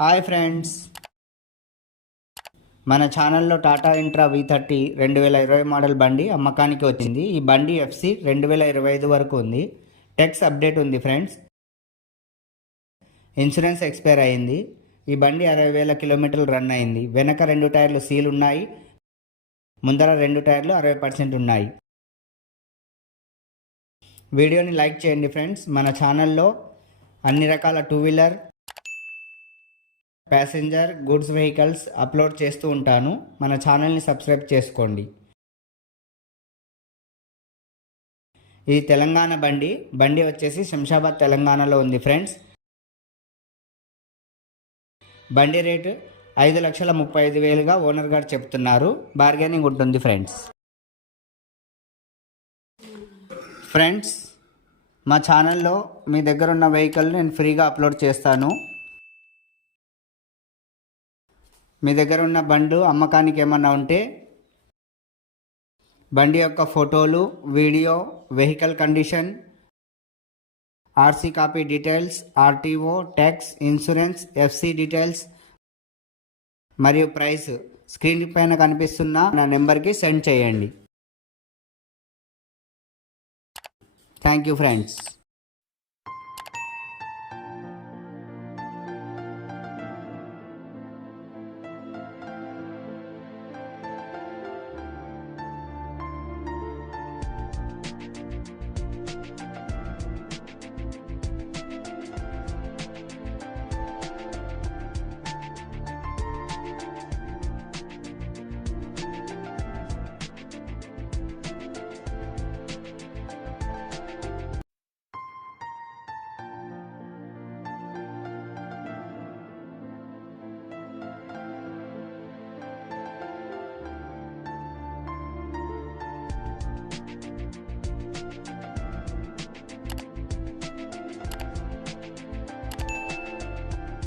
Hi friends, మన ఛానల్లో Tata intra V30 2020 model బండి అమ్మకానికి వచ్చింది. ఈ బండి FC 2025 వరకు ఉంది. టెక్స్ అప్డేట్ ఉంది ఫ్రెండ్స్. ఇన్సూరెన్స్ ఎక్స్పైర్ అయింది. ఈ బండి 60,000 కిలోమీటర్లు రన్ అయింది. వెనక 2 టైర్లు సీల్ ఉన్నాయి, ముందర 2 టైర్లు 60% ఉన్నాయి. వీడియోని లైక్ చేయండి ఫ్రెండ్స్. మన ఛానల్లో అన్ని రకాల 2 wheeler, passenger, goods vehicles upload చేస్తూ ఉంటాను. మన ఛానల్ని సబ్స్క్రైబ్ చేసుకోండి. ఇది తెలంగాణ బండి వచ్చేసి శంషాబాద్ తెలంగాణలో ఉంది ఫ్రెండ్స్. బండి రేటు 5,35,000గా ఓనర్ గారు చెప్తున్నారు. బార్గెనింగ్ ఉంటుంది ఫ్రెండ్స్. మా ఛానల్లో మీ దగ్గర ఉన్న వెహికల్ నేను ఫ్రీగా అప్లోడ్ చేస్తాను. మీ దగ్గర ఉన్న బండ్లు అమ్మకానికి ఏమన్నా ఉంటే బండి యొక్క ఫోటోలు, video, vehicle condition, RC copy details, RTO, tax, insurance, FC details మరియు ప్రైస్ స్క్రీన్ పైన కనిపిస్తున్న నా నెంబర్కి సెండ్ చేయండి. Thank you friends.